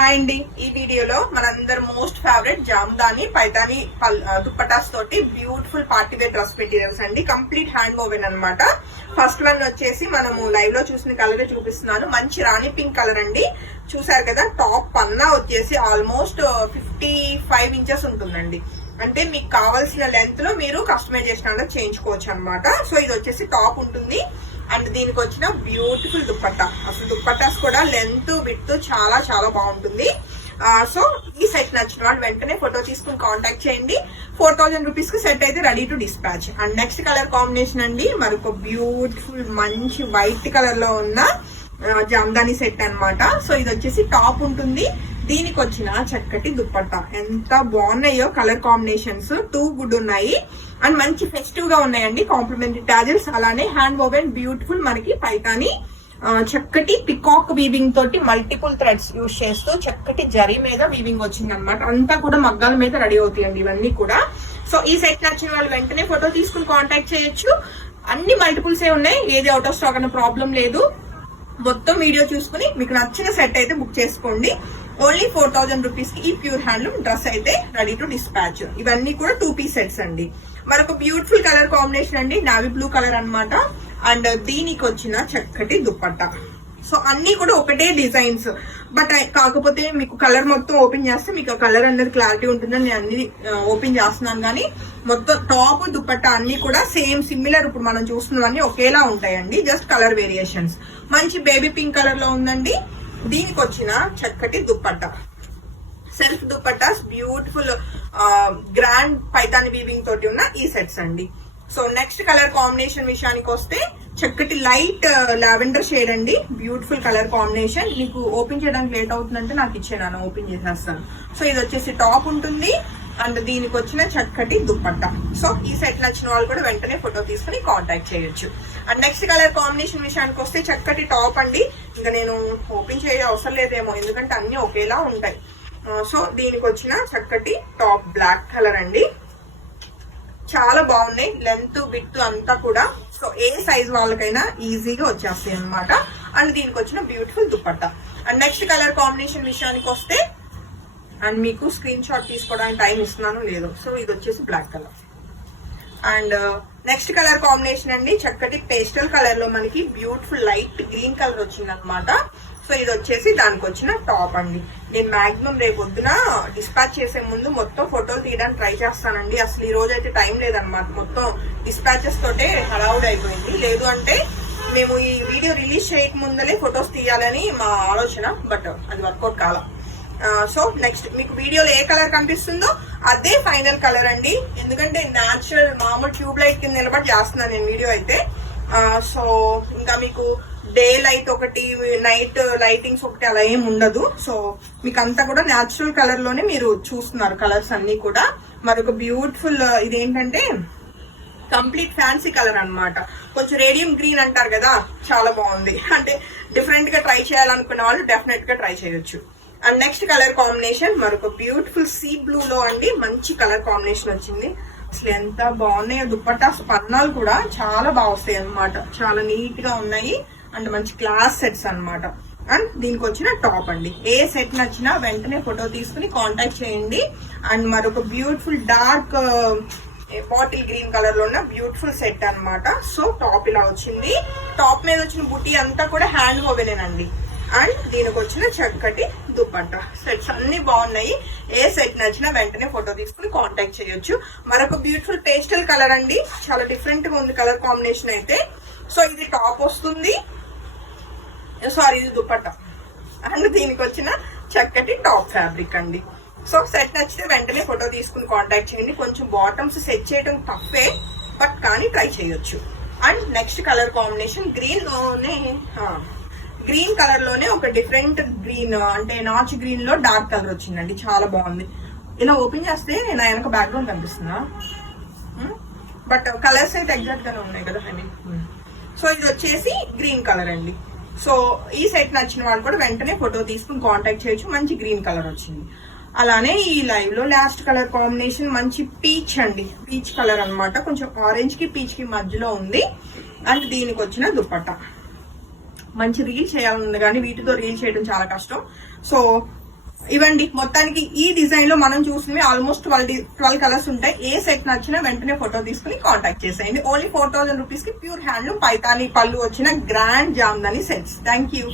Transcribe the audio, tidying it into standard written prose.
Hi అండి. ఈ వీడియోలో మనందరం మోస్ట్ ఫేవరెట్ జామ్దాని పైతాని దుప్పటాస్ తోటి beautiful party wear dress materials అండి. కంప్లీట్ హ్యాండ్ వోవెన్ అన్నమాట. ఫస్ట్ వన్ వచ్చేసి మనము లైవ్ లో చూసిన కలర్ చూపిస్తున్నాను. మంచి రాణి పింక్ కలర్ అండి. చూసారు కదా, టాప్ పన్నా వచ్చేసి ఆల్మోస్ట్ 55 ఇంచెస్ ఉంటుందండి. అంటే మీకు కావాల్సిన లెంత్ లో మీరు కస్టమైజేషన్ అనేది చేయించుకోవచ్చు అనమాట. సో ఇది వచ్చేసి టాప్ ఉంటుంది అండ్ దీనికి వచ్చిన బ్యూటిఫుల్ దుప్పట్టా. అసలు దుప్పట్టాస్ కూడా లెంత్ విడ్త్ చాలా చాలా బాగుంటుంది. సో ఈ సెట్ నచ్చిన వాళ్ళు వెంటనే ఫోటో తీసుకుని కాంటాక్ట్ చేయండి. 4000 రూపీస్ కి సెట్ అయితే ready to dispatch. And next colour combination అండి, మరొక బ్యూటిఫుల్ మంచి వైట్ కలర్ లో ఉన్న జామ్దాని సెట్ అన్నమాట. సో ఇది వచ్చేసి టాప్ ఉంటుంది, దీనికి వచ్చిన చక్కటి దుప్పట్టా. ఎంత బాగున్నాయో కలర్ కాంబినేషన్స్, 2 గుడ్ ఉన్నాయి అండ్ మంచి ఫెస్టివ్ గా ఉన్నాయండి. కాంప్లిమెంటరీ టాజిల్స్, అలానే హ్యాండ్ వోవెన్ బ్యూటిఫుల్ మనకి పైతాని చక్కటి పికాక్ వీవింగ్ తోటి మల్టిపుల్ థ్రెడ్స్ యూజ్ చేస్తూ చక్కటి జరీ మీద వీవింగ్ వచ్చింది అనమాట. అంతా కూడా మగ్గాల మీద రెడీ అవుతాయండి ఇవన్నీ కూడా. సో ఈ సెట్ నచ్చిన వాళ్ళు వెంటనే ఫోటో తీసుకుని కాంటాక్ట్ చేయొచ్చు. అన్ని మల్టిపుల్స్ ఏ ఉన్నాయి, ఏది అవుట్ ఆఫ్ స్టాక్ అన్న ప్రాబ్లం లేదు. మొత్తం వీడియో చూసుకుని మీకు నచ్చిన సెట్ అయితే బుక్ చేసుకోండి. ఓన్లీ 4000 రూపీస్ కి ఈ ప్యూర్ హ్యాండ్లూమ్ డ్రెస్ అయితే రెడీ టు డిస్పాచ్. ఇవన్నీ కూడా 2 పీస్ సెట్స్ అండి. మరొక బ్యూటిఫుల్ కలర్ కాంబినేషన్ అండి, నావీ బ్లూ కలర్ అన్నమాట. అండ్ దీనికి వచ్చిన చక్కటి దుప్పట్టా. సో అన్ని కూడా ఒకటే డిజైన్స్, బట్ కాకపోతే మీకు కలర్ మొత్తం ఓపెన్ చేస్తే మీకు కలర్ అనేది క్లారిటీ ఉంటుందని నేను అన్ని ఓపెన్ చేస్తున్నాను. కానీ మొత్తం టాప్ దుప్పట్టా అన్ని కూడా సేమ్ సిమిలర్, ఇప్పుడు మనం చూస్తున్నవన్నీ ఒకేలా ఉంటాయండి, జస్ట్ కలర్ వేరియేషన్స్. మంచి బేబీ పింక్ కలర్ లో ఉందండి. దీనికి వచ్చిన చక్కటి dupatta, self dupattas, beautiful grand Paithani weaving తోటి ఉన్న ఈ సెట్స్ అండి. సో నెక్స్ట్ కలర్ కాంబినేషన్ విషయానికి వస్తే చక్కటి లైట్ లావెండర్ షేడ్ అండి. Beautiful colour combination. మీకు ఓపెన్ చేయడానికి లేట్ అవుతుందంటే నాకు ఇచ్చేనాను, ఓపెన్ చేసేస్తాను. సో ఇది వచ్చేసి టాప్ ఉంటుంది అండ్ దీనికి వచ్చిన చక్కటి దుప్పట్టా. సో ఈ సెట్ నచ్చిన వాళ్ళు కూడా వెంటనే ఫోటో తీసుకుని కాంటాక్ట్ చేయొచ్చు. అండ్ నెక్స్ట్ కలర్ కాంబినేషన్ విషయానికి వస్తే చక్కటి టాప్ అండి. ఇంకా నేను ఓపెన్ చేయ అవసరం లేదేమో, ఎందుకంటే అన్ని ఒకేలా ఉంటాయి. సో దీనికి వచ్చిన చక్కటి టాప్ బ్లాక్ కలర్ అండి. చాలా బాగున్నాయి, లెంత్ విడ్త్ అంతా కూడా. సో ఏ సైజ్ వాళ్ళకైనా ఈజీగా వచ్చేస్తాయి అనమాట. అండ్ దీనికి వచ్చిన beautiful dupatta. And next colour combination విషయానికి వస్తే, అండ్ మీకు స్క్రీన్ షాట్ తీసుకోవడానికి టైం ఇస్తున్నాను లేదు. సో ఇది వచ్చేసి black colour. And next colour combination అండి, చక్కటి పేస్టల్ కలర్ లో మనకి బ్యూటిఫుల్ లైట్ గ్రీన్ కలర్ వచ్చింది అనమాట. సో ఇది వచ్చేసి దానికి వచ్చిన టాప్ అండి. నేను మాక్సిమం రేపు పొద్దున డిస్పాచ్ చేసే ముందు మొత్తం ఫోటోలు తీయడానికి ట్రై చేస్తానండి. అసలు ఈ రోజు అయితే టైం లేదనమాట, మొత్తం డిస్పాచెస్ తోటే హడావుడ్ అయిపోయింది. లేదు అంటే మేము ఈ వీడియో రిలీజ్ చేయక ముందలే ఫొటోస్ తీయాలని మా ఆలోచన, బట్ అది వర్కౌట్ కాల. సో నెక్స్ట్ మీకు వీడియోలో ఏ కలర్ కనిపిస్తుందో అదే ఫైనల్ కలర్ అండి. ఎందుకంటే న్యాచురల్ మామూలు ట్యూబ్ లైట్ కింద నిలబడి చేస్తున్నాను నేను వీడియో అయితే. సో ఇంకా మీకు డే లైట్ ఒకటి, నైట్ లైటింగ్స్ ఒకటి అలా ఏం ఉండదు. సో మీకు అంతా కూడా న్యాచురల్ కలర్ లోనే మీరు చూస్తున్నారు కలర్స్ అన్ని కూడా. మరొక బ్యూటిఫుల్ ఇదేంటంటే కంప్లీట్ ఫ్యాన్సీ కలర్ అన్నమాట. కొంచెం రేడియం గ్రీన్ అంటారు కదా, చాలా బాగుంది. అంటే డిఫరెంట్ గా ట్రై చేయాలనుకున్న వాళ్ళు డెఫినెట్ గా ట్రై చేయొచ్చు. అండ్ నెక్స్ట్ కలర్ కాంబినేషన్ మరొక బ్యూటిఫుల్ సీ బ్లూ లో అండి, మంచి కలర్ కాంబినేషన్ వచ్చింది. అసలు ఎంత బాగున్నాయో దుప్పట్టాస్, పన్నాలు కూడా చాలా బాగా వస్తాయి అనమాట. చాలా నీట్ గా ఉన్నాయి అండ్ మంచి క్లాస్ సెట్స్ అన్నమాట. అండ్ దీనికి వచ్చిన టాప్ అండి. ఏ సెట్ నచ్చినా వెంటనే ఫోటో తీసుకుని కాంటాక్ట్ చేయండి. అండ్ మరొక beautiful dark bottle green colour లో ఉన్న బ్యూటిఫుల్ సెట్ అన్నమాట. సో టాప్ ఇలా వచ్చింది. టాప్ మీద వచ్చిన బుటీ అంతా కూడా హ్యాండ్ వోవెనేనండి. అండ్ దీనికి వచ్చిన చక్కటి దుప్పట్టా. సెట్స్ అన్ని బాగున్నాయి. ఏ సెట్ నచ్చినా వెంటనే ఫోటో తీసుకుని కాంటాక్ట్ చేయొచ్చు. మరొక బ్యూటిఫుల్ పేస్టల్ కలర్ అండి, చాలా డిఫరెంట్ గా ఉంది కలర్ కాంబినేషన్ అయితే. సో ఇది టాప్ వస్తుంది, సారీ ఇది దుప్పట్టా. అండ్ దీనికి వచ్చిన చక్కటి టాప్ ఫ్యాబ్రిక్ అండి. సో సెట్ నచ్చితే వెంటనే ఫోటో తీసుకుని కాంటాక్ట్ చేయండి. కొంచెం బాటమ్స్ సెట్ చేయడం టఫే, బట్ కానీ ట్రై చేయొచ్చు. And next colour combination green లోనే, గ్రీన్ కలర్ లోనే ఒక డిఫరెంట్ గ్రీన్, అంటే నాచ్ గ్రీన్ లో డార్క్ కలర్ వచ్చిందండి. చాలా బాగుంది. ఇలా ఓపెన్ చేస్తే నేను వెనక బ్యాక్గ్రౌండ్ కనిపిస్తున్నా, బట్ కలర్స్ అయితే ఎగ్జాక్ట్ గానే ఉన్నాయి కదా. ఐ మీన్ సో ఇది వచ్చేసి గ్రీన్ కలర్ అండి. సో ఈ సెట్ నచ్చిన వాళ్ళు కూడా వెంటనే ఫోటో తీసుకుని కాంటాక్ట్ చేయొచ్చు. మంచి గ్రీన్ కలర్ వచ్చింది. అలానే ఈ లైవ్ లో లాస్ట్ కలర్ కాంబినేషన్ మంచి పీచ్ అండి, పీచ్ కలర్ అన్నమాట. కొంచెం ఆరెంజ్ కి పీచ్ కి మధ్యలో ఉంది. అండ్ దీనికి వచ్చిన దుప్పట్టా. మంచి రీల్ చేయాలనుంది కానీ వీటితో రీల్ చేయడం చాలా కష్టం. సో ఇవ్వండి మొత్తానికి ఈ డిజైన్ లో మనం చూసినవి ఆల్మోస్ట్ 12 కలర్స్ ఉంటాయి. ఏ సెట్ నచ్చినా వెంటనే ఫోటో తీసుకుని కాంటాక్ట్ చేసేయండి. ఓన్లీ 4000 రూపీస్ కి ప్యూర్ హ్యాండ్లూమ్ పైతాని పళ్ళు వచ్చిన grand Jamdani sets. Thank you.